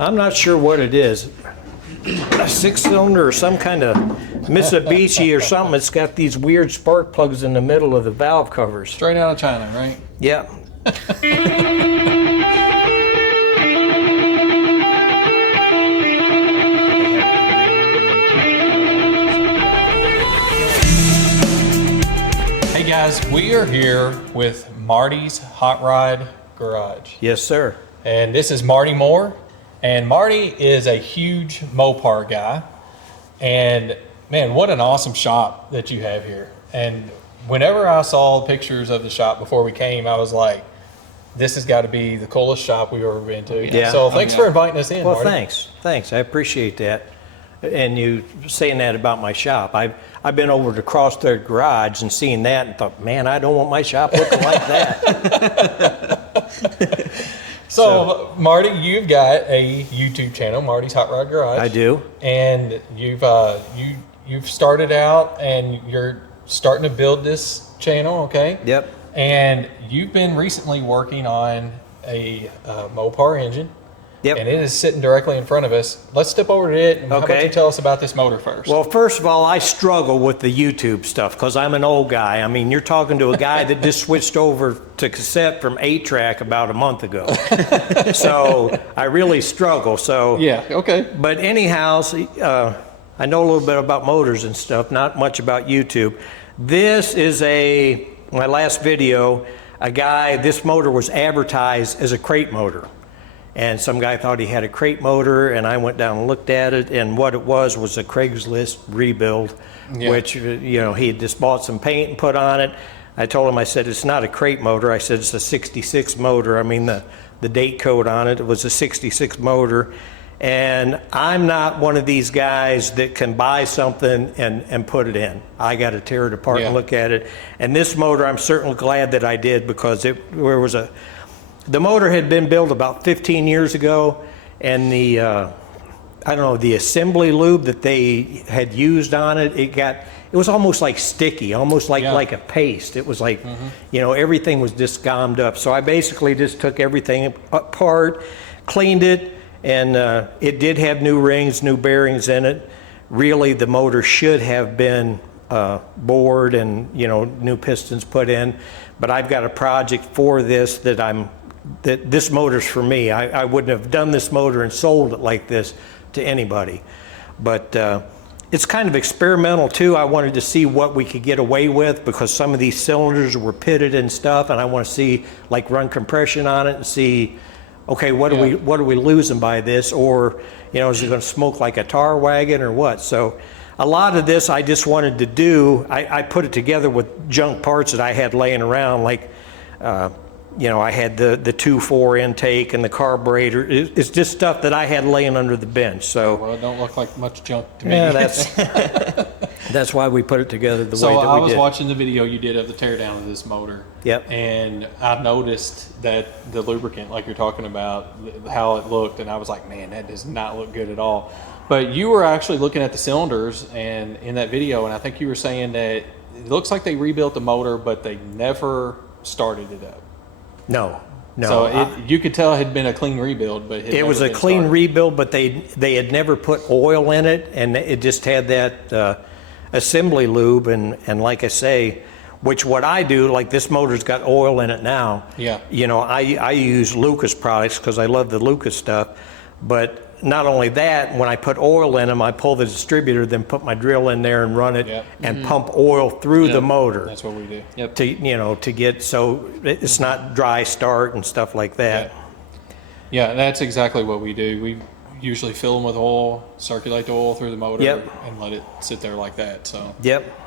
I'm not sure what it is. A 6-cylinder or some kind of Mitsubishi or something. It's got these weird spark plugs in the middle of the valve covers. Straight out of China, right? Yeah. Hey guys, we are here with Marty's Hot Rod Garage. Yes, sir. And this is Marty Moore. And Marty is a huge Mopar guy. And man, what an awesome shop that you have here. And whenever I saw pictures of the shop before we came, I was like, this has got to be the coolest shop we've ever been to. Yeah. So thanks for inviting us in, Well, Marty. thanks. I appreciate that. And you saying that about my shop. I've been over to Cross their garage and seen that and thought, man, I don't want my shop looking like that. So, Marty, you've got a YouTube channel, Marty's Hot Rod Garage. I do. And you've started out and you're starting to build this channel, okay? Yep. And you've been recently working on a Mopar engine. Yep. And it is sitting directly in front of us. Let's step over to it and how about you tell us about this motor first? Well, first of all, I struggle with the YouTube stuff because I'm an old guy. I mean, you're talking to a guy that just switched over to cassette from 8-track about a month ago. So I really struggle. So yeah, okay. But anyhow, I know a little bit about motors and stuff, not much about YouTube. This is my last video, this motor was advertised as a crate motor. And some guy thought he had a crate motor, and I went down and looked at it, and what it was a Craigslist rebuild, which, he had just bought some paint and put on it. I told him, I said, it's not a crate motor. I said, it's a 66 motor. I mean, the date code on it was a 66 motor. And I'm not one of these guys that can buy something and put it in. I got to tear it apart and look at it. And this motor, I'm certainly glad that I did, because the motor had been built about 15 years ago, and the assembly lube that they had used on it, it was almost like sticky, almost like a paste. It was like, everything was just gommed up. So I basically just took everything apart, cleaned it, and it did have new rings, new bearings in it. Really, the motor should have been bored and, new pistons put in. But I've got a project for this that this motor's for me. I wouldn't have done this motor and sold it like this to anybody. But it's kind of experimental too. I wanted to see what we could get away with, because some of these cylinders were pitted and stuff, and I want to see, run compression on it and see, okay, what are we losing by this? Or, is it going to smoke like a tar wagon or what? So a lot of this I just wanted to do. I put it together with junk parts that I had laying around, I had the 2.4 intake and the carburetor. It's just stuff that I had laying under the bench. So, well, it don't look like much junk to me. Yeah, that's why we put it together the way that we did. So I was watching the video you did of the teardown of this motor. Yep. And I noticed that the lubricant, like you're talking about, how it looked, and I was like, man, that does not look good at all. But you were actually looking at the cylinders and in that video, and I think you were saying that it looks like they rebuilt the motor, but they never started it up. No. So you could tell it had been a clean rebuild, but it was a clean rebuild, but they had never put oil in it, and it just had that assembly lube. And like I say, which what I do, like this motor's got oil in it now. Yeah. I use Lucas products because I love the Lucas stuff. But not only that, when I put oil in them, I pull the distributor, then put my drill in there and run it and pump oil through the motor. That's what we do. Yep. To get so it's not dry start and stuff like that. Yeah, that's exactly what we do. We usually fill them with oil, circulate the oil through the motor, and let it sit there like that. So. Yep.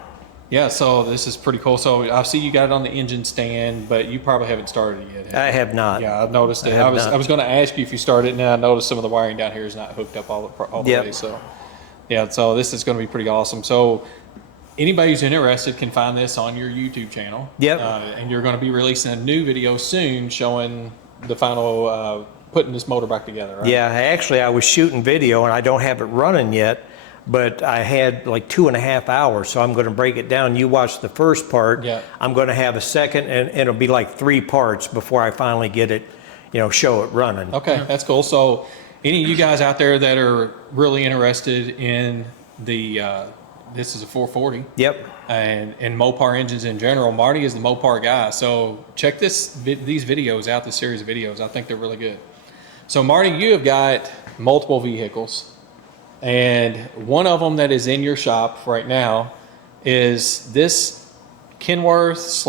Yeah, so this is pretty cool. So I see you got it on the engine stand, but you probably haven't started it yet. I have not. Yeah, I've noticed it. I was going to ask you if you started it, and I noticed some of the wiring down here is not hooked up all the way. So, yeah, so this is going to be pretty awesome. So anybody who's interested can find this on your YouTube channel. Yep. And you're going to be releasing a new video soon showing the final putting this motor back together, right? Yeah, I was shooting video, and I don't have it running yet. But I had like 2.5 hours, so I'm going to break it down. You watch the first part. Yeah. I'm going to have a second, and it'll be like 3 parts before I finally get it, show it running. Okay, that's cool. So Any of you guys out there that are really interested in the, this is a 440. Yep. And Mopar engines in general, Marty is the Mopar guy. So check these videos out, this series of videos. I think they're really good. So Marty, you have got multiple vehicles, and one of them that is in your shop right now is this Kenworth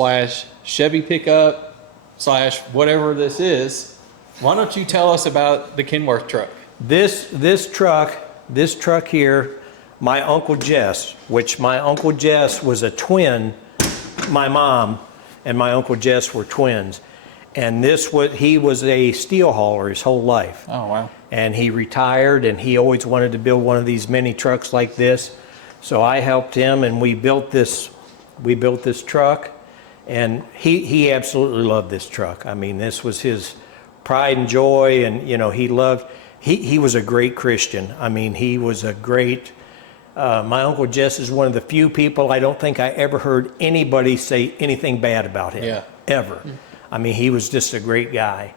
/ Chevy pickup / whatever this is. Why don't you tell us about the Kenworth truck? This truck here, my Uncle Jess, which my Uncle Jess was a twin. My mom and my Uncle Jess were twins. And he was a steel hauler his whole life. Oh, wow. And he retired, and he always wanted to build one of these mini trucks like this. So I helped him, and we built this truck, and he absolutely loved this truck. I mean, this was his pride and joy, and he was a great Christian. I mean, he was a great, my Uncle Jess is one of the few people I don't think I ever heard anybody say anything bad about him. Yeah. Ever. I mean, he was just a great guy.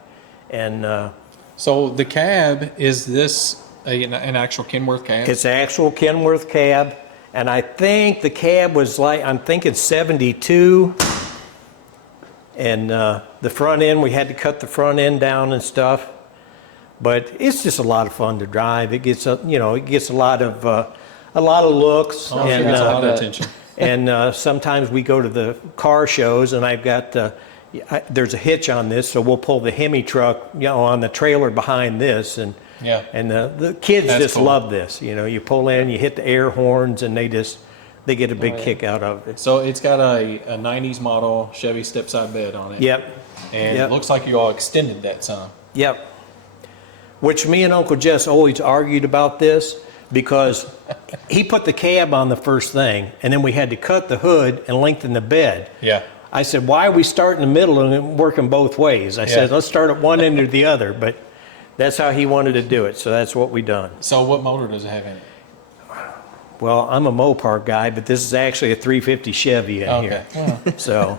And so the cab, is this an actual Kenworth cab? it's an actual Kenworth cab, and I think the cab was I'm thinking 72. And the front end, we had to cut the front end down and stuff. But it's just a lot of fun to drive. It gets a lot of looks. Oh, and a lot of attention. And sometimes we go to the car shows, and I've got there's a hitch on this, so we'll pull the Hemi truck, on the trailer behind this, and the kids just love this. You pull in, you hit the air horns, and they get a big kick out of it. So it's got a 90s model Chevy step-side bed on it. Yep. And it looks like you all extended that some. Yep. Which me and Uncle Jess always argued about this, because he put the cab on the first thing, and then we had to cut the hood and lengthen the bed. Yeah. I said, why are we starting in the middle and working both ways? I said, let's start at one end or the other. But that's how he wanted to do it, so that's what we done. So what motor does it have in it? Well, I'm a Mopar guy, but this is actually a 350 Chevy in here. Well, So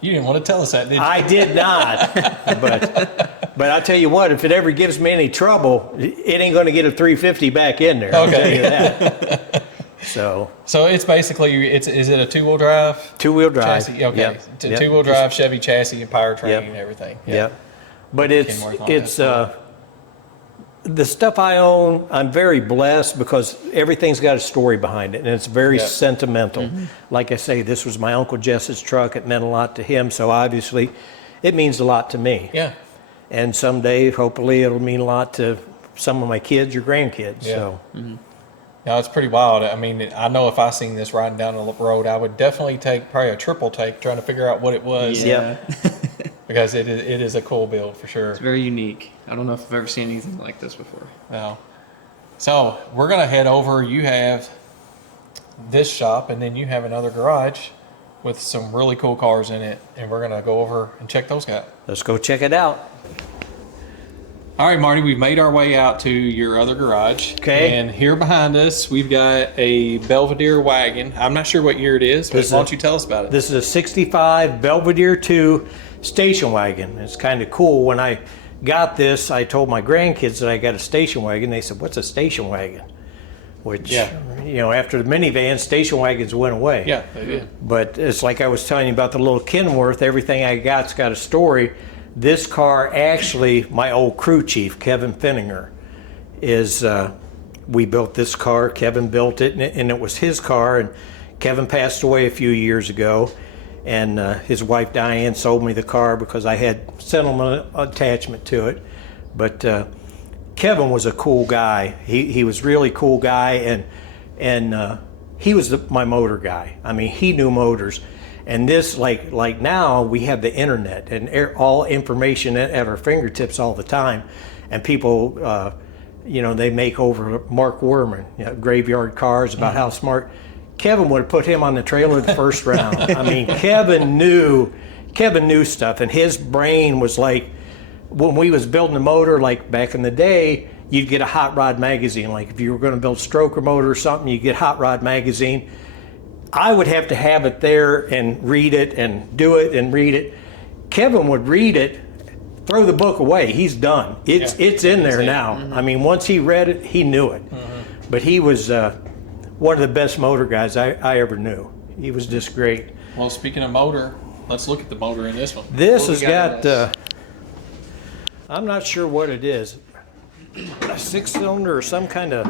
you didn't want to tell us that, did you? I did not. But I'll tell you what, if it ever gives me any trouble, it ain't going to get a 350 back in there. I'll tell you that. So it's basically, is it a two-wheel drive? Two-wheel drive. Chassis? Okay. Yep. Two-wheel drive Chevy chassis and powertrain and everything. Yep. But it's the stuff I own, I'm very blessed because everything's got a story behind it, and it's very sentimental. Mm-hmm. Like I say, this was my Uncle Jess's truck. It meant a lot to him, so obviously it means a lot to me. Yeah. And someday, hopefully, it'll mean a lot to some of my kids or grandkids. Yeah. So. Mm-hmm. No, it's pretty wild. I mean, I know if I seen this riding down the road, I would definitely take probably a triple take trying to figure out what it was. Yeah. Because it is a cool build for sure. It's very unique. I don't know if I've ever seen anything like this before. No. So we're going to head over. You have this shop, and then you have another garage with some really cool cars in it, and we're going to go over and check those out. Let's go check it out. All right, Marty, we've made our way out to your other garage. Okay. And here behind us, we've got a Belvedere wagon. I'm not sure what year it is, but why don't you tell us about it? This is a 65 Belvedere 2 station wagon. It's kind of cool. When I got this, I told my grandkids that I got a station wagon. They said, what's a station wagon? Which, after the minivan, station wagons went away. Yeah, they did. But it's like I was telling you about the little Kenworth. Everything I got's got a story. This car, actually, my old crew chief, Kevin Finninger, we built this car. Kevin built it, and it was his car. And Kevin passed away a few years ago. And his wife, Diane, sold me the car because I had sentimental attachment to it. But Kevin was a cool guy. He was really cool guy, and he was my motor guy. I mean, he knew motors. And this, like now, we have the internet and all information at our fingertips all the time. And people, they make over Mark Werman, graveyard cars about how smart. Kevin would have put him on the trailer the first round. I mean, Kevin knew stuff, and his brain was like, when we was building a motor, like back in the day, you'd get a hot rod magazine. Like if you were going to build a stroker motor or something, you'd get hot rod magazine. I would have to have it there and read it and do it and read it. Kevin would read it throw the book away. He's done. It's in there now. I mean, once he read it, he knew it. But he was one of the best motor guys I ever knew. He was just great. Well, speaking of motor, let's look at the motor in this one. This What has we got in got, I'm not sure what it is, a 6-cylinder or some kind of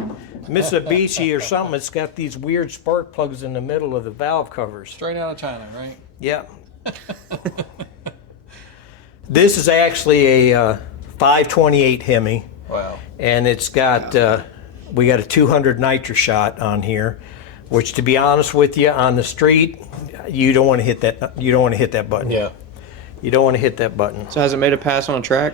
Mitsubishi or something. It's got these weird spark plugs in the middle of the valve covers. Straight out of China, right? Yeah. This is actually a 528 Hemi, Wow. and it's got, we got a 200 nitro shot on here, which, to be honest with you, on the street, you don't want to hit that. You don't want to hit that button. Yeah. You don't want to hit that button. So has it made a pass on a track?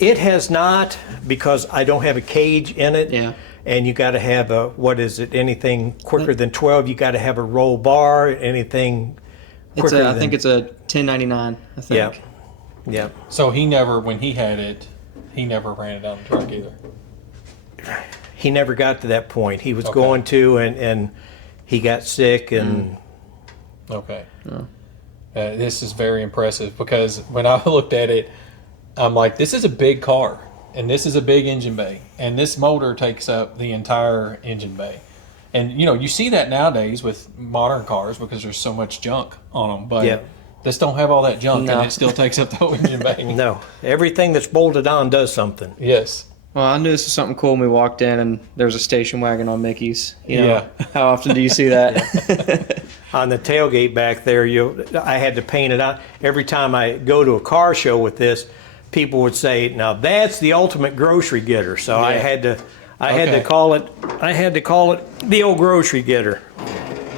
It has not, because I don't have a cage in it. Yeah. And you got to have a, what is it? Anything quicker than 12, you got to have a roll bar. Anything quicker I than, think it's a 1099. I think. Yeah. Yeah. So he never, when he had it, he never ran it on the truck either. He never got to that point. He was Okay. going to, and he got sick, and Okay. This is very impressive because when I looked at it, I'm like, this is a big car and this is a big engine bay and this motor takes up the entire engine bay. And you know, you see that nowadays with modern cars because there's so much junk on them, but Yeah. this don't have all that junk No. and it still takes up the whole engine bay. no, everything that's bolted on does something. Yes. Well, I knew this was something cool when we walked in and there was a station wagon on Mickey's. You know, Yeah. how often do you see that? On the tailgate back there, I had to paint it out. Every time I go to a car show with this, people would say, "Now that's the ultimate grocery getter." So I Yeah. had to Okay. call it the old grocery getter.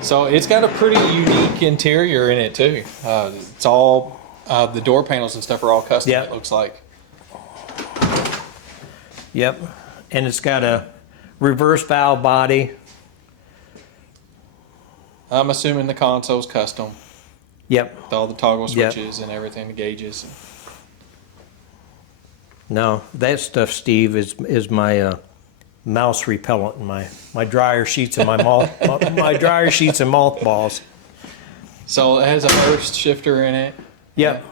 So it's got a pretty unique interior in it too. It's all the door panels and stuff are all custom. Yeah. It looks like. Yep, and it's got a reverse valve body. I'm assuming the console's custom. Yep. With all the toggle Yeah. switches and everything, the gauges. No, that stuff, Steve, is my mouse repellent and my dryer sheets and my my dryer sheets and mothballs. So it has a burst shifter in it. Yep.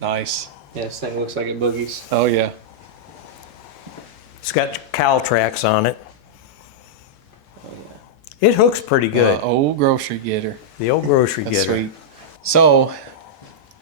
Nice. Yeah, this thing looks like it boogies. Oh yeah. It's got cowl tracks on it. It hooks pretty good. Old grocery getter. The old grocery That's getter. sweet. So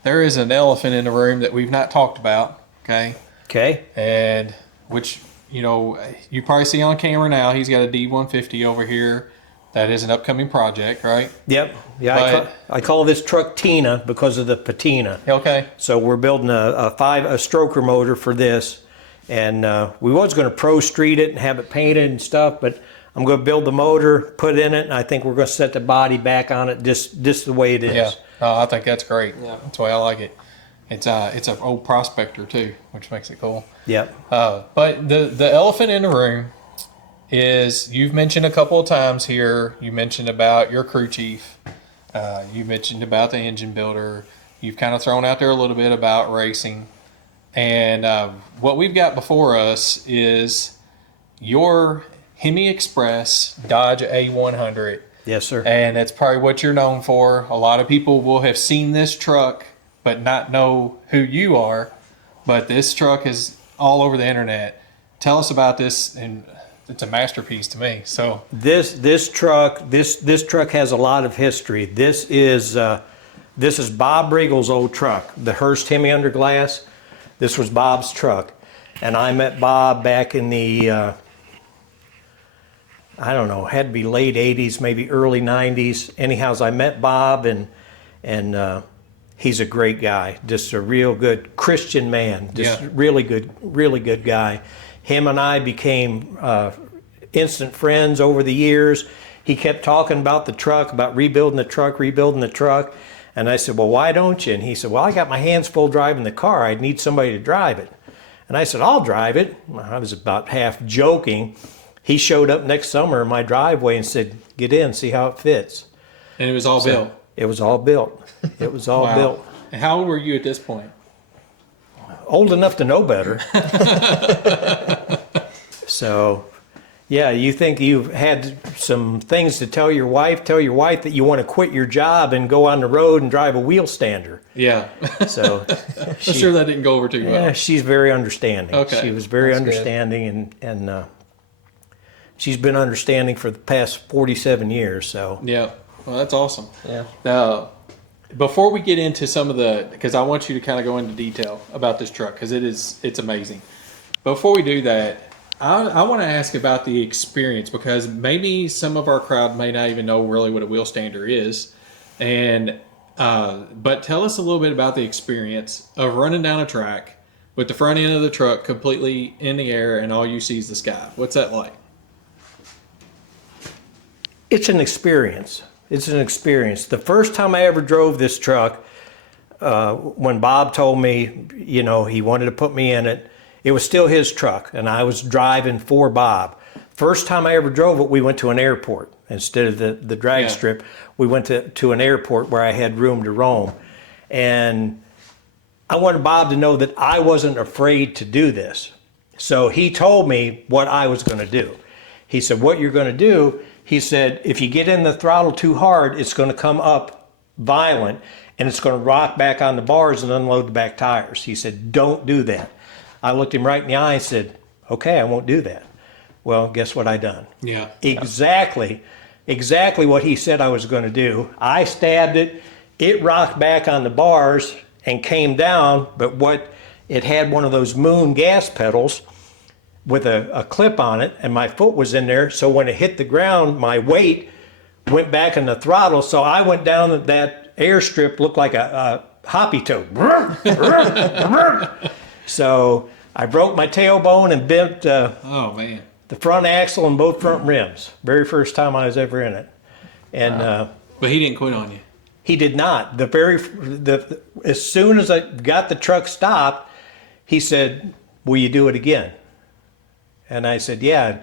there is an elephant in the room that we've not talked about. Okay. Okay. And which, you know, you probably see on camera now, he's got a D150 over here. That is an upcoming project, right? Yep. Yeah. But- I call this truck Tina because of the patina. Okay. So we're building a stroker motor for this, and we was going to pro street it and have it painted and stuff, but I'm going to build the motor, put it in it, and I think we're going to set the body back on it just the way it is. Yeah. Oh, I think that's great. Yeah. That's the way I like it. It's an old prospector too, which makes it cool. Yep. But the elephant in the room is, you've mentioned a couple of times here, you mentioned about your crew chief, you mentioned about the engine builder, you've kind of thrown out there a little bit about racing, and what we've got before us is your Hemi Express Dodge A100. Yes, sir. And that's probably what you're known for. A lot of people will have seen this truck but not know who you are. But this truck is all over the internet. Tell us about this, and it's a masterpiece to me. So This truck has a lot of history. This is Bob Regal's old truck, the Hurst Hemi Underglass. This was Bob's truck, and I met Bob back in the I don't know, had to be late '80s, maybe early '90s. Anyhow, I met Bob, and he's a great guy, just a real good Christian man, just Yeah. really good guy. Him and I became instant friends over the years. He kept talking about the truck, about rebuilding the truck. And I said, well, why don't you? And he said, well, I got my hands full driving the car. I'd need somebody to drive it. And I said, I'll drive it. I was about half joking. He showed up next summer in my driveway and said, get in, see how it fits. and it was all built. It was all built. It was all Wow. built. And how old were you at this point? Old enough to know better. So, Yeah, you think you've had some things to tell your wife that you want to quit your job and go on the road and drive a wheel stander. Yeah. So I'm sure that didn't go over too well. yeah, she's very understanding. Okay. She was very That's good. understanding, and she's been understanding for the past 47 years. So Yeah. Well, that's awesome. Yeah. Now, before we get into some of because I want you to kind of go into detail about this truck because it's amazing. Before we do that, I want to ask about the experience because maybe some of our crowd may not even know really what a wheel stander is, and but tell us a little bit about the experience of running down a track with the front end of the truck completely in the air and all you see is the sky. What's that like? it's an experience. It's an experience. The first time I ever drove this truck, when Bob told me, you know, he wanted to put me in it, it was still his truck, and I was driving for Bob. First time I ever drove it, we went to an airport. Instead of the drag strip, we went to an airport where I had room to roam. And I wanted Bob to know that I wasn't afraid to do this. So he told me what I was going to do. He said, what you're going to do, he said, if you get in the throttle too hard, it's going to come up violent, and it's going to rock back on the bars and unload the back tires. He said, don't do that. I looked him right in the eye and said, okay, I won't do that. Well, guess what I done? Yeah. Exactly what he said I was going to do. I stabbed it. It rocked back on the bars and came down, but it had one of those moon gas pedals with a clip on it, and my foot was in there. So when it hit the ground, my weight went back in the throttle. So I went down that airstrip, looked like a hoppy toad. So I broke my tailbone and bent Oh man. the front axle and both front rims. Very first time I was ever in it. And But he didn't quit on you. he did not. As soon as I got the truck stopped, he said, will you do it again? And I said, yeah.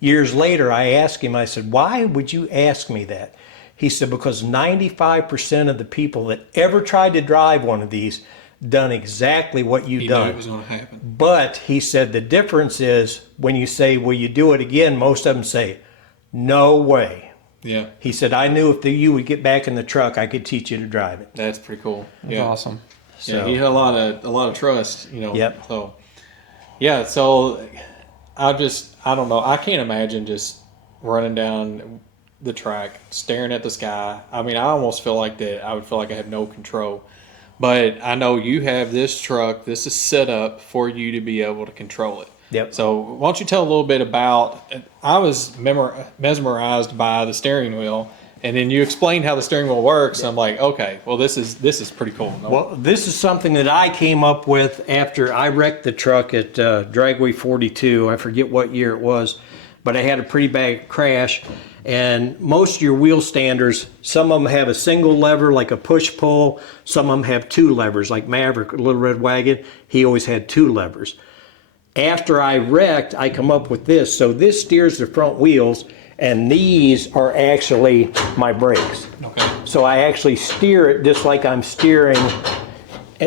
Years later, I asked him, I said, why would you ask me that? He said, because 95% of the people that ever tried to drive one of these done exactly what you've He done. knew it was going to happen. But he said the difference is when you say, will you do it again? Most of them say, no way. Yeah. He said, I knew if you would get back in the truck, I could teach you to drive it. That's pretty cool. That's awesome. So, Yeah, he had a lot of trust, you know. Yep. So, yeah. So, I don't know. I can't imagine just running down the track, staring at the sky. I mean, I almost feel like that. I would feel like I have no control. But I know you have this truck. This is set up for you to be able to control it. Yep. So, why don't you tell a little bit about? I was mesmerized by the steering wheel. And then you explained how the steering wheel works. I'm like, okay, well, this is pretty cool. well, this is something that I came up with after I wrecked the truck at Dragway 42. I forget what year it was, but I had a pretty bad crash. And most of your wheel standers, some of them have a single lever, like a push-pull. Some of them have two levers, like Maverick, Little Red Wagon. He always had two levers. After I wrecked, I come up with this. So this steers the front wheels, and these are actually my brakes. Okay. So I actually steer it just like I'm steering,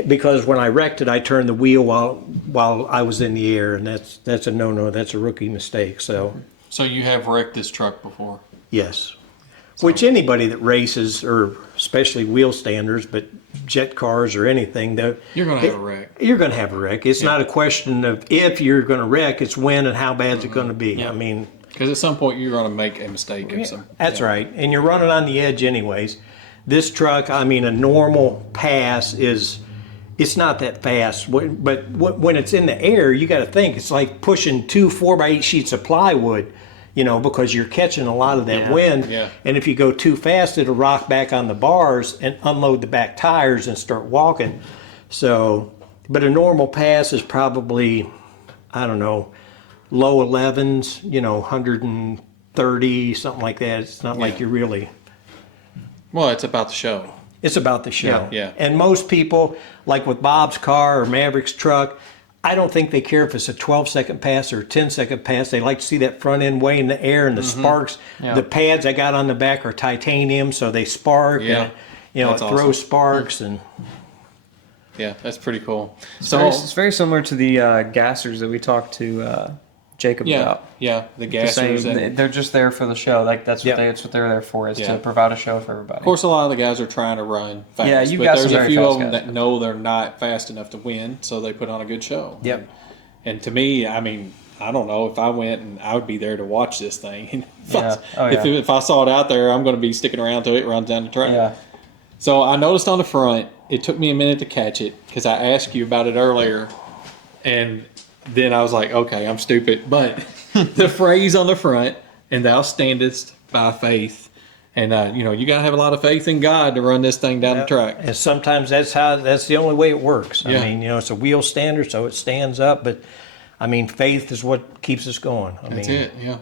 because when I wrecked it, I turned the wheel while I was in the air, and that's a no-no. That's a rookie mistake. So You have wrecked this truck before? yes, which anybody that races, or especially wheel standers, but jet cars or anything, You're going to have a wreck. You're going to have a wreck. It's not a question of if you're going to wreck; it's when and how bad it's going to be. Yeah. I mean. Because at some point you're going to make a mistake. That's right. And you're running on the edge anyways. This truck, I mean, a normal pass it's not that fast. But when it's in the air, you got to think, it's like pushing 2 4x8 sheets of plywood, you know, because you're catching a lot of that wind. Yeah. And if you go too fast, it'll rock back on the bars and unload the back tires and start walking. So, but a normal pass is probably, I don't know, low 11s, you know, 130, something like that. It's not like you're really. Well, it's about the show. It's about the show. Yeah. And most people, like with Bob's car or Maverick's truck, I don't think they care if it's a 12-second pass or a 10-second pass. They like to see that front end way in the air and the sparks. Yeah. The pads I got on the back are titanium, so they spark. Yeah. And, you know, That's it throws sparks. And Yeah, that's pretty cool. It's very similar to the gassers that we talked to Jacob about. Yeah, the The gassers. same. They're just there for the show. Like that's what Yep. that's what they're there for, is Yeah. to provide a show for everybody. Of course, a lot of the guys are trying to run fast. Yeah, you but got there's some a very few fast of them guys. that know they're not fast enough to win, so they put on a good show. Yep. And to me, I mean, I don't know if I went and I would be there to watch this thing. Yeah. Oh, yeah. If I saw it out there, I'm going to be sticking around till it runs down the track. Yeah. So I noticed on the front, it took me a minute to catch it because I asked you about it earlier, and then I was like, okay, I'm stupid. But the phrase on the front, "and thou standest by faith," and you got to have a lot of faith in God to run this thing down the track. And sometimes that's the only way it works. Yeah. I mean, it's a wheel stander, so it stands up, but I mean, faith is what keeps us going. That's it. Yeah.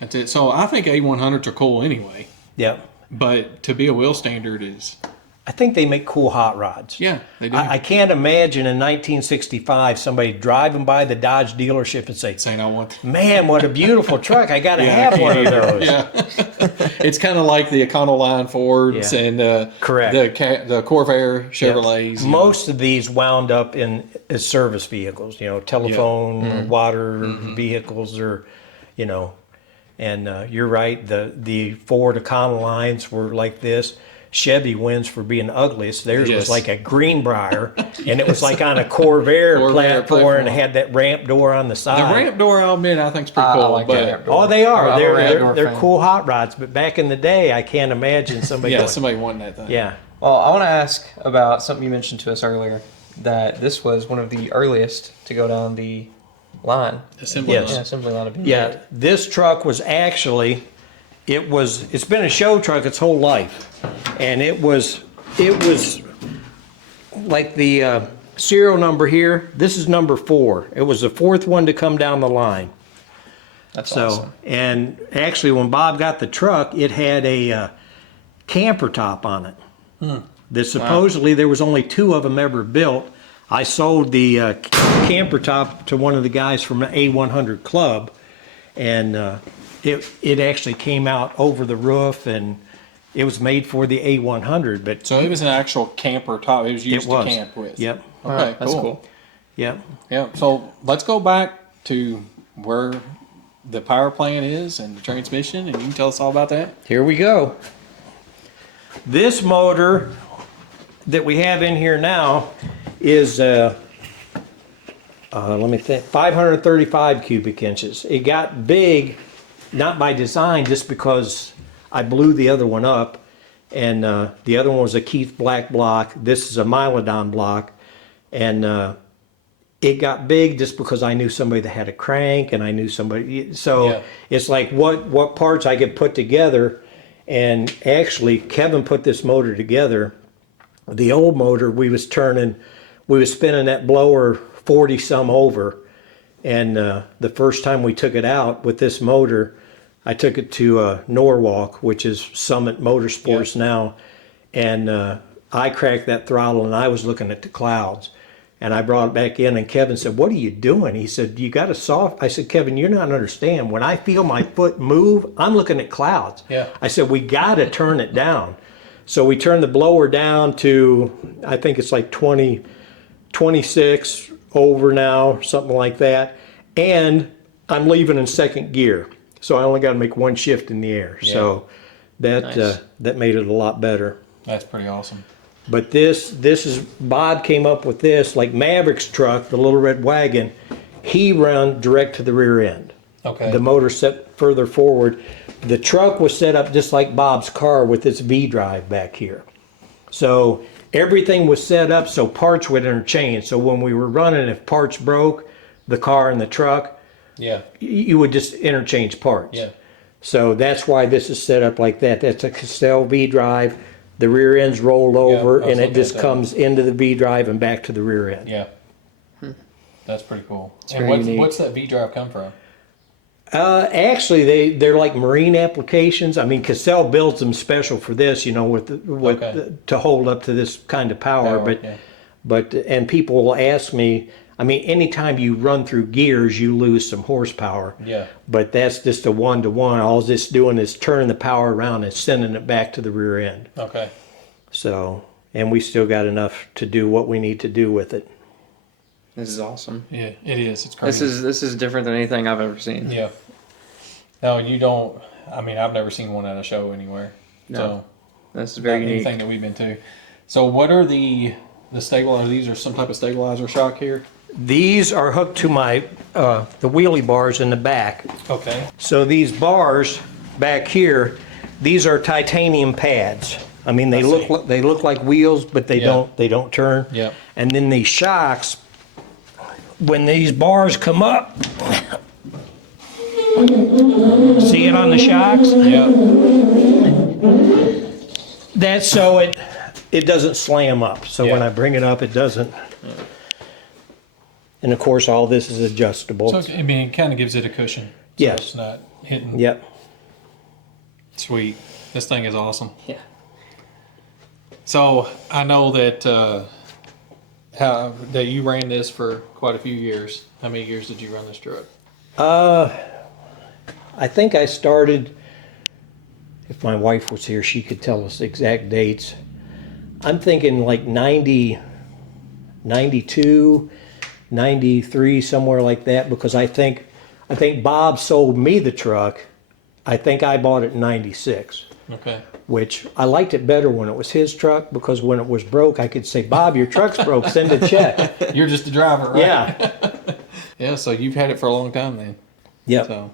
That's it. So I think A100s are cool anyway, Yeah. but to be a wheel standard is, I think they make cool hot rods. yeah, they do. I can't imagine in 1965 somebody driving by the Dodge dealership and say, saying I want. "Man, what a beautiful truck! I got to Yeah, I have can't one of either. those." Yeah. It's kind of like the Econoline Fords Yeah. and Correct. the Corvair Yep. Chevrolets. Most of these wound up as service vehicles, telephone, water vehicles, or, and you're right. The Ford Econolines were like this. Chevy wins for being ugliest. Theirs Yes. was like a Greenbrier, and it was like on a Corvair platform and had that ramp door on the The side. ramp door, I'll admit, I think is pretty I cool. like but that ramp door. Oh, they are. I'm a ramp door They're fan. cool hot rods. But back in the day, I can't imagine somebody. yeah, going, somebody wanting that thing. yeah. Well, I want to ask about something you mentioned to us earlier, that this was one of the earliest to go down the line. Assembly Yes. line. Yeah, assembly line of being Yeah, made. this truck was actually, it's been a show truck its whole life. And it was like the serial number here, this is number 4. It was the 4th one to come down the line. That's So, awesome. and actually when Bob got the truck, it had a camper top on it. That supposedly there was only 2 of them ever built. I sold the camper top to one of the guys from the A100 club, and it actually came out over the roof, and it was made for the A100. But So it was an actual camper top. It was used it was. to camp with. Yep. Okay, Alright, that's cool. Yep. Yeah. So let's go back to where the power plant is and the transmission, and you can tell us all about that. Here we go. This motor that we have in here now is, let me think, 535 cubic inches. It got big, not by design, just because I blew the other one up. And the other one was a Keith Black block. This is a Mylodon block. And it got big just because I knew somebody that had a crank, and I knew somebody. So Yeah. it's like what parts I could put together. And actually, Kevin put this motor together. The old motor, we was spinning that blower 40 some over. And the first time we took it out with this motor, I took it to Norwalk, which is Summit Motorsports now. And I cracked that throttle, and I was looking at the clouds. And I brought it back in, and Kevin said, "What are you doing?" He said, "You got a soft." I said, "Kevin, you're not understand. When I feel my foot move, I'm looking at clouds." Yeah. I said, "We got to turn it down." So we turned the blower down to, I think it's like 26 over now, something like that. And I'm leaving in second gear. So I only got to make one shift in the air. So that Nice. that made it a lot better. That's pretty awesome. But this is, Bob came up with this, like Maverick's truck, the little red wagon, he ran direct to the rear end. Okay. The motor set further forward. The truck was set up just like Bob's car with its V-drive back here. So everything was set up so parts would interchange. So when we were running, if parts broke, the car and the truck, Yeah. you would just interchange parts. Yeah. So that's why this is set up like that. That's a Castell V-drive. The rear end's rolled over, I was and it looking just at that. comes into the V-drive and back to the rear end. Yeah. That's pretty cool. And very unique. what's that V drive come from? Actually, they're like marine applications. I mean, Castell builds them special for this, Okay. to hold up to this kind of power. Yeah. And people will ask me. I mean, anytime you run through gears, you lose some horsepower. Yeah. But that's just a 1-to-1. All it's doing is turning the power around and sending it back to the rear end. Okay. So, and we still got enough to do what we need to do with it. This is awesome. Yeah, it is. It's crazy. This is different than anything I've ever seen. Yeah. No, you don't. I mean, I've never seen one at a show anywhere. No. So That's very unique. anything that we've been to. So what are the stabilizers? These are some type of stabilizer shock here. These are hooked to my the wheelie bars in the back. Okay. So these bars back here, these are titanium pads. I mean, they look like wheels, but they don't turn. Yep. And then these shocks, when these bars come up, see it on the shocks? Yeah. That's so it doesn't slam up. So when Yeah. I bring it up, it doesn't. And of course, all this is adjustable. So I mean, it kind of gives it a cushion. So Yes. It's not hitting. Yep. Sweet. This thing is awesome. Yeah. So I know that that you ran this for quite a few years. How many years did you run this truck? I think I started, if my wife was here, she could tell us exact dates. I'm thinking like 90, 92, 93, somewhere like that, because I think Bob sold me the truck. I think I bought it in 96. Okay. Which I liked it better when it was his truck, because when it was broke, I could say, Bob, your truck's broke, send a check. You're just the driver, right? Yeah. Yeah, so you've had it for a long time then. Yep. So,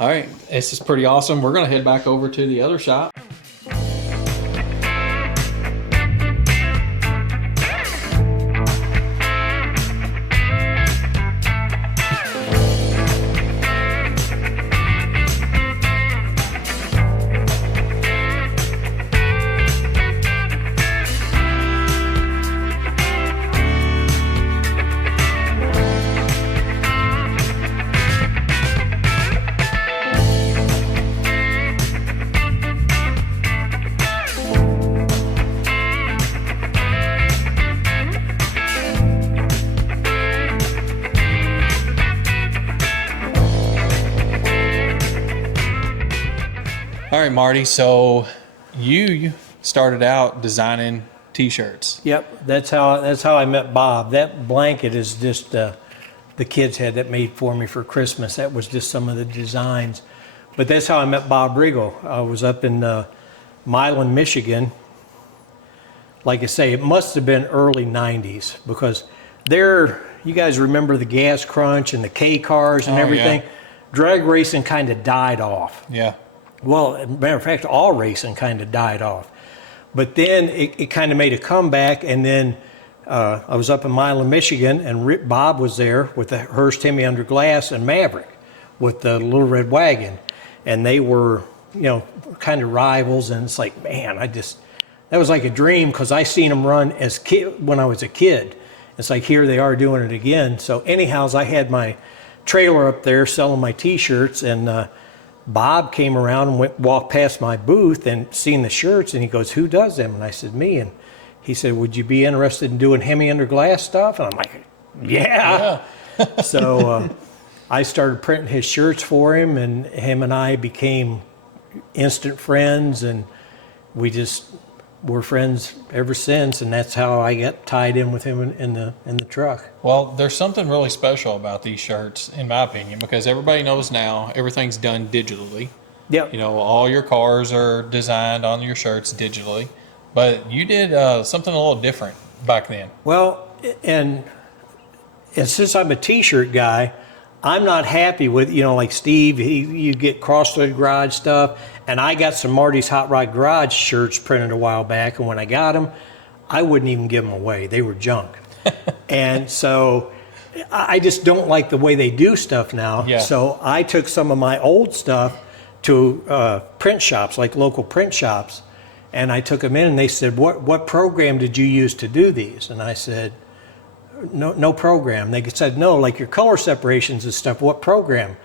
all right, this is pretty awesome. We're going to head back over to the other shop. All right, Marty, so you started out designing t-shirts. Yep, that's how I met Bob. That blanket is just the kids had that made for me for Christmas. That was just some of the designs. But that's how I met Bob Riggle. I was up in Milan, Michigan. Like I say, it must have been early 90s, because you guys remember the Gas Crunch and the K cars and everything? Yeah. Drag racing kind of died off. Yeah. Well, as a matter of fact, all racing kind of died off. But then it kind of made a comeback, and then I was up in Milan, Michigan, and Bob was there with the Hurst Hemi Underglass and Maverick with the little red wagon. And they were, kind of rivals, and it's like, man, that was like a dream, because I seen them run when I was a kid. It's like, here they are doing it again. So anyhow, I had my trailer up there selling my t-shirts, and Bob came around and walked past my booth and seen the shirts, and he goes, who does them? And I said, me. And he said, would you be interested in doing Hemi Underglass stuff? And I'm like, yeah. So I started printing his shirts for him, and him and I became instant friends, and we're friends ever since, and that's how I got tied in with him in the truck. Well, there's something really special about these shirts, in my opinion, because everybody knows now everything's done digitally. Yep. All your cars are designed on your shirts digitally, but you did something a little different back then. Well, and since I'm a t-shirt guy, I'm not happy with, like Steve, you get Crossroad Garage stuff, and I got some Marty's Hot Rod Garage shirts printed a while back, and when I got them, I wouldn't even give them away. They were junk. And so I just don't like the way they do stuff now. Yeah. So I took some of my old stuff to print shops, like local print shops, and I took them in, and they said, what program did you use to do these? And I said, no program. They said, no, like your color separations and stuff, what program?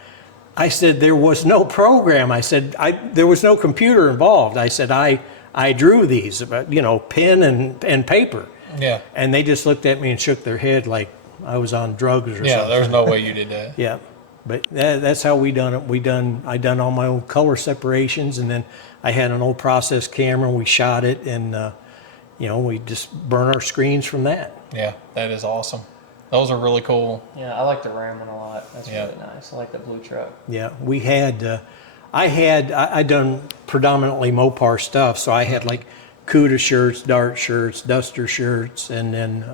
I said, there was no program. I said, there was no computer involved. I said, I drew these, pen and paper. Yeah. And they just looked at me and shook their head like I was on drugs or something. Yeah, there's no way you did that. Yeah. But that's how we done it. I done all my own color separations, and then I had an old process camera, and we shot it, and we just burn our screens from that. Yeah, that is awesome. Those are really cool. Yeah, I like the Ram one a lot. That's Yeah. really nice. I like the blue truck. Yeah, we had, I done predominantly Mopar stuff, so I had like CUDA shirts, Dart shirts, Duster shirts, and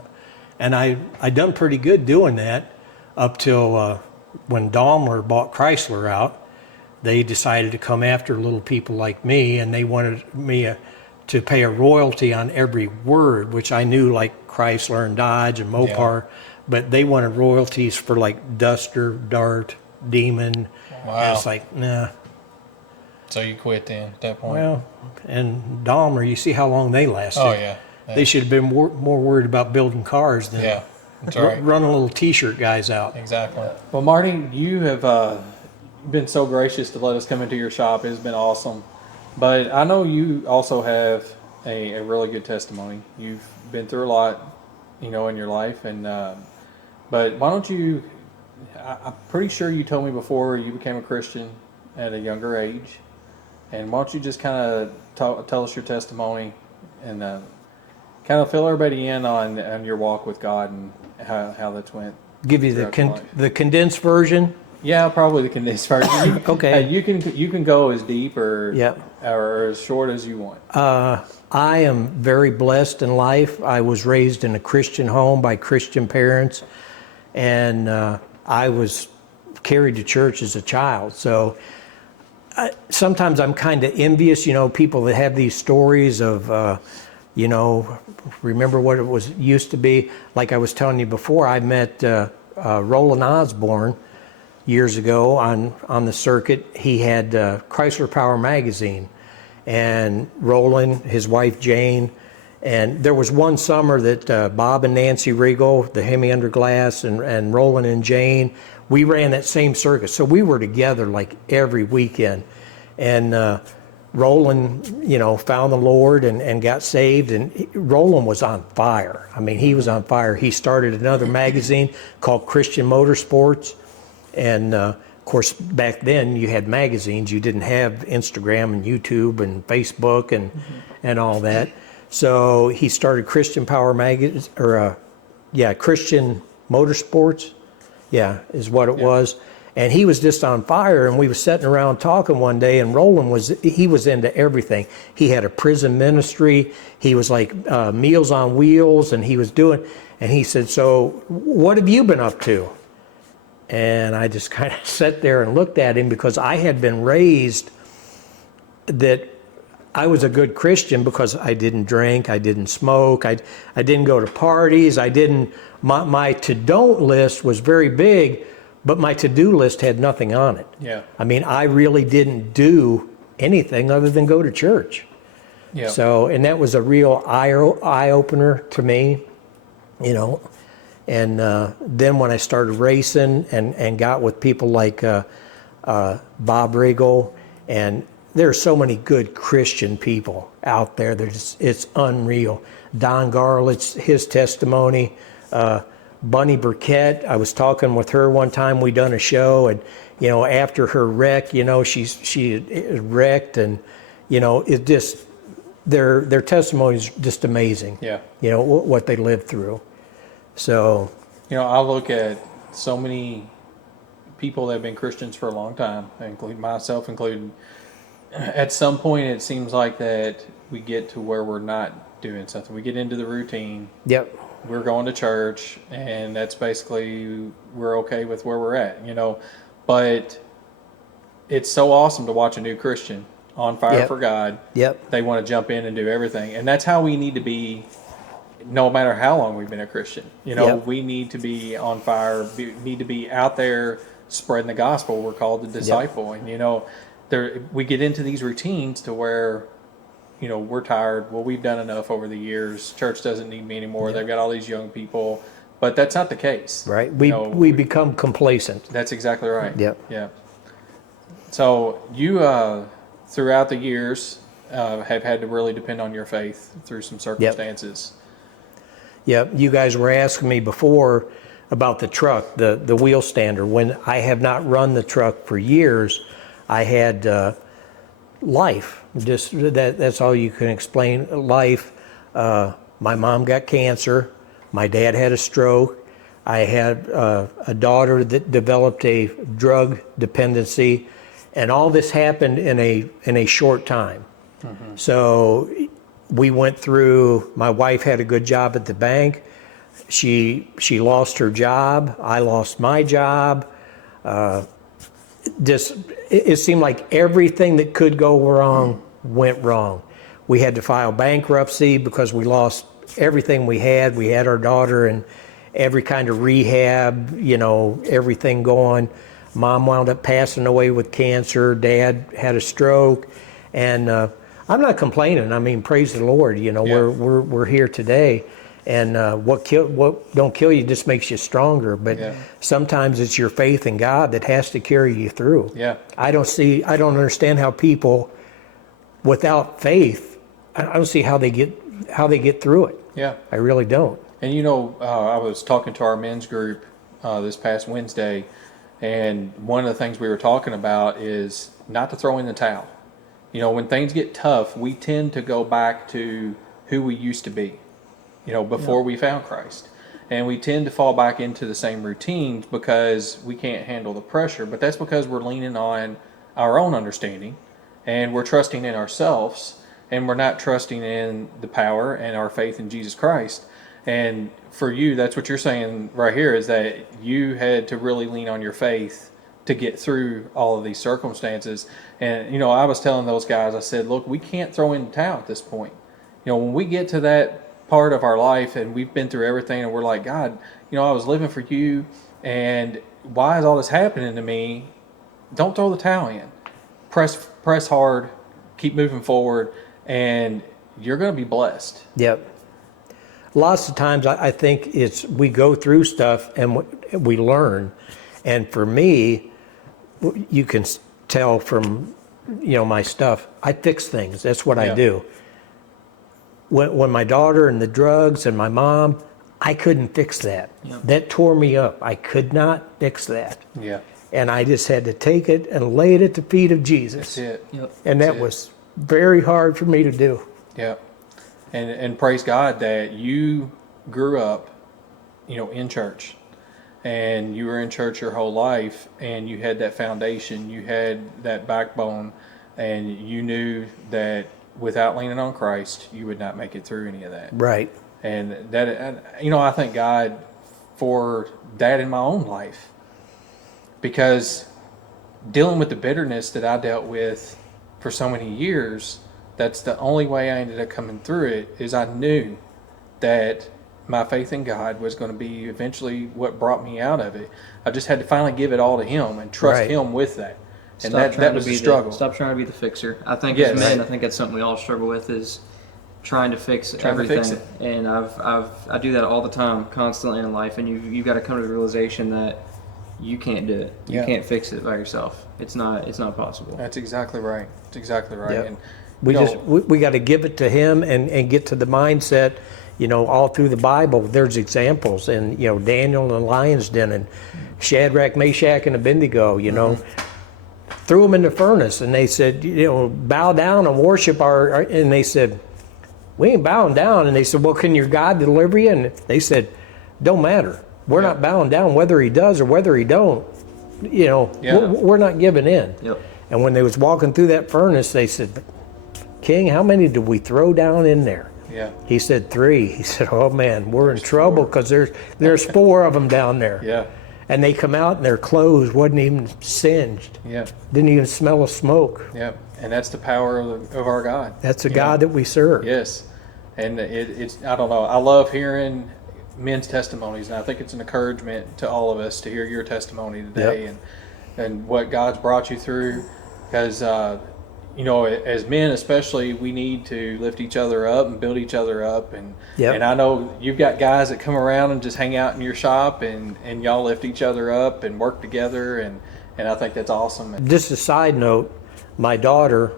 I done pretty good doing that up till when Daimler bought Chrysler out. They decided to come after little people like me, and they wanted me to pay a royalty on every word, which I knew like Chrysler and Dodge and Mopar, but they wanted royalties for like Duster, Dart, Demon. Wow. And it's like, nah. So you quit then at that point? Well, and Daimler, you see how long they lasted. Oh, yeah. They should have been more worried about building cars than Yeah, that's right. running little T-shirt guys out. Exactly. Well, Marty, you have been so gracious to let us come into your shop. It's been awesome. But I know you also have a really good testimony. You've been through a lot, in your life. And but why don't you? I'm pretty sure you told me before you became a Christian at a younger age. And why don't you just kind of tell us your testimony and kind of fill everybody in on your walk with God and how that's went. Give you the condensed version. Yeah, probably the condensed version. Okay. You can go as deep or Yep. or as short as you want. I am very blessed in life. I was raised in a Christian home by Christian parents, and I was carried to church as a child. So sometimes I'm kind of envious, people that have these stories of, remember what it was used to be. Like I was telling you before, I met Roland Osborne years ago on the circuit. He had Chrysler Power Magazine, and Roland, his wife Jane, and there was one summer that Bob and Nancy Regal, the Hemi Underglass, and Roland and Jane, we ran that same circuit. So we were together like every weekend. And Roland, found the Lord and got saved. And Roland was on fire. I mean, he was on fire. He started another magazine called Christian Motorsports. And of course, back then you had magazines. You didn't have Instagram and YouTube and Facebook and all that. So he started Christian Power Magazine, Christian Motorsports, is what it was. And he was just on fire, and we were sitting around talking one day, and Roland was into everything. He had a prison ministry. He was like Meals on Wheels, and he was doing, and he said, so what have you been up to? And I just kind of sat there and looked at him, because I had been raised that I was a good Christian because I didn't drink, I didn't smoke, I didn't go to parties, my to-don't list was very big, but my to-do list had nothing on it. Yeah. I mean, I really didn't do anything other than go to church. Yeah. So, and that was a real eye-opener to me, And then when I started racing and got with people like Bob Riggle, and there are so many good Christian people out there. It's unreal. Don Garlitz, his testimony. Bunny Burkett, I was talking with her one time. We done a show, and after her wreck, she wrecked, and it just their testimony is just amazing. Yeah. What they lived through. So, I look at so many people that have been Christians for a long time, including myself included. At some point, it seems like that we get to where we're not doing something. We get into the routine. Yep. We're going to church, and that's basically, we're okay with where we're at, But it's so awesome to watch a new Christian on fire for God. Yep. They want to jump in and do everything. And that's how we need to be, no matter how long we've been a Christian. We need to be on fire, need to be out there spreading the gospel. We're called to disciple. And, we get into these routines to where, we're tired. Well, we've done enough over the years. Church doesn't need me anymore. They've got all these young people. But that's not the case. Right. We become complacent. That's exactly right. Yep. Yeah. So you, throughout the years, have had to really depend on your faith through some circumstances. Yep. You guys were asking me before about the truck, the Wheel Stander. When I have not run the truck for years, I had life. Just that's all you can explain. Life. My mom got cancer. My dad had a stroke. I had a daughter that developed a drug dependency, and all this happened in a short time. So we went through. My wife had a good job at the bank. She lost her job. I lost my job. It seemed like everything that could go wrong went wrong. We had to file bankruptcy because we lost everything we had. We had our daughter in every kind of rehab, everything going. Mom wound up passing away with cancer. Dad had a stroke, and I'm not complaining. I mean, praise the Lord. We're here today, and what don't kill you just makes you stronger. But sometimes it's your faith in God that has to carry you through. Yeah. I don't understand how people without faith, I don't see how they get through it. Yeah. I really don't. And I was talking to our men's group this past Wednesday, and one of the things we were talking about is not to throw in the towel. When things get tough, we tend to go back to who we used to be, before we found Christ. And we tend to fall back into the same routines because we can't handle the pressure. But that's because we're leaning on our own understanding, and we're trusting in ourselves, and we're not trusting in the power and our faith in Jesus Christ. And for you, that's what you're saying right here, is that you had to really lean on your faith to get through all of these circumstances. And, I was telling those guys, I said, look, we can't throw in the towel at this point. When we get to that part of our life and we've been through everything and we're like, God, I was living for you, and why is all this happening to me? Don't throw the towel in. Press hard, keep moving forward, and you're going to be blessed. Yep. Lots of times I think we go through stuff and we learn. And for me, you can tell from, my stuff, I fix things. That's what I do. When my daughter and the drugs and my mom, I couldn't fix that. Yep. That tore me up. I could not fix that. Yeah. And I just had to take it and lay it at the feet of Jesus. That's it. Yep. And that was very hard for me to do. Yeah. And praise God that you grew up, in church, and you were in church your whole life, and you had that foundation, you had that backbone, and you knew that without leaning on Christ, you would not make it through any of that. Right. And that, I thank God for that in my own life, because dealing with the bitterness that I dealt with for so many years, that's the only way I ended up coming through it, is I knew that my faith in God was going to be eventually what brought me out of it. I just had to finally give it all to Him and trust Him with that. And that was the struggle. Stop trying to be the fixer. I think Yes. as men, I think that's something we all struggle with, is trying to fix everything. fix it. And I do that all the time, constantly in life. And you've got to come to the realization that you can't do it. You can't fix it by yourself. It's not possible. That's exactly right. That's exactly right. Yep. And We got to give it to Him and get to the mindset. All through the Bible, there's examples, and Daniel in the lion's den, and Shadrach, Meshach, and Abednego. Threw them in the furnace, and they said, bow down and worship our. And they said, we ain't bowing down. And they said, well, can your God deliver you? And they said, don't matter. We're not bowing down whether He does or whether He don't. We're not giving in. Yep. And when they was walking through that furnace, they said, King, how many did we throw down in there? Yeah. He said 3. He said, oh man, we're in trouble because there's 4 of them down there. Yeah. And they come out and their clothes wasn't even singed. Yeah. Didn't even smell of smoke. Yeah. And that's the power of our God. That's the God that we serve. Yes. And it's, I don't know, I love hearing men's testimonies, and I think it's an encouragement to all of us to hear your testimony today. And what God's brought you through, because as men especially, we need to lift each other up and build each other up. And I know you've got guys that come around and just hang out in your shop, and y'all lift each other up and work together, and I think that's awesome. Just a side note, my daughter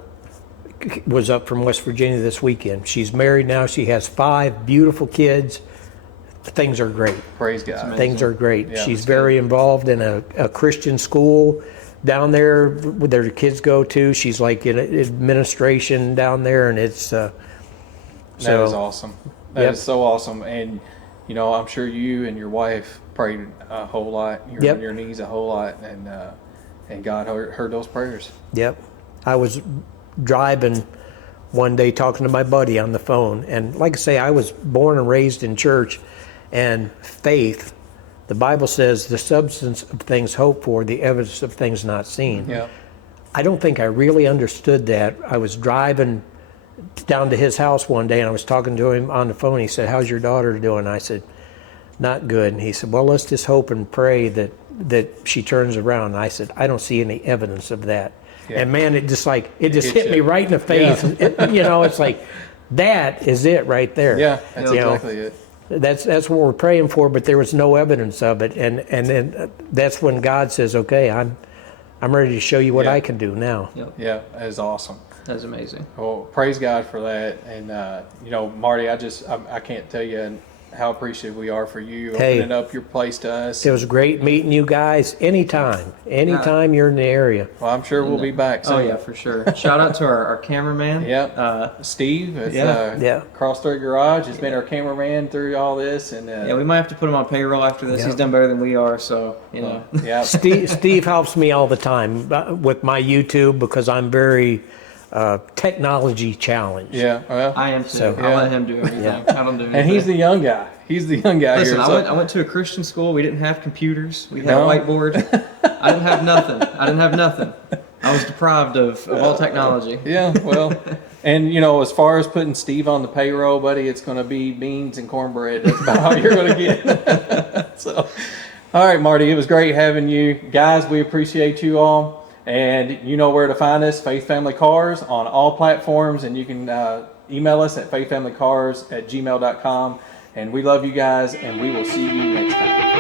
was up from West Virginia this weekend. She's married now. She has 5 beautiful kids. Things are great. Praise God. Things are great. Yeah, She's that's very involved in a Christian school down there where their kids go to. She's like in administration down there, and it's that is awesome. That is so awesome. And I'm sure you and your wife prayed a whole lot. You were Yep. on your knees a whole lot, and God heard those prayers. Yep. I was driving one day talking to my buddy on the phone. And like I say, I was born and raised in church, and faith, the Bible says, the substance of things hoped for, the evidence of things not seen. Yeah. I don't think I really understood that. I was driving down to his house one day, and I was talking to him on the phone. He said, "How's your daughter doing?" I said, "Not good." And he said, "Well, let's just hope and pray that she turns around." And I said, "I don't see any evidence of that." Yeah. And man, it just hits hit me you. right in the face. It's like, that is it right there. Yeah, that's You know, exactly it. That's what we're praying for, but there was no evidence of it. And then that's when God says, "Okay, I'm ready to show you what Yeah. I can do now." Yep. Yeah, that is awesome. That's amazing. Well, praise God for that. And, Marty, I can't tell you how appreciative we are for you Hey. opening up your place to us. It was great meeting you guys. Anytime you're in the area. Well, I'm sure we'll be back soon. Oh yeah, for sure. Shout out to our cameraman. Yep. Steve at Yeah. Cross Street Garage has been our cameraman through all this. And Yeah, we might have to put him on payroll after this. Yeah. He's done better than we are, so yeah. Steve helps me all the time with my YouTube because I'm very technology challenged. Yeah. Well, I am too. So- I'll let him do everything. I don't do anything. and he's the young guy. He's the young guy Listen, here. I went to a Christian school. We didn't have computers. We had No. a whiteboard. I didn't have nothing. I was deprived of all technology. Yeah, well, and as far as putting Steve on the payroll, buddy, it's going to be beans and cornbread. That's about all you're going to get. So, all right, Marty, it was great having you. Guys, we appreciate you all. And you know where to find us, Faith Family Cars, on all platforms. And you can email us at faithfamilycars@gmail.com. And we love you guys, and we will see you next time.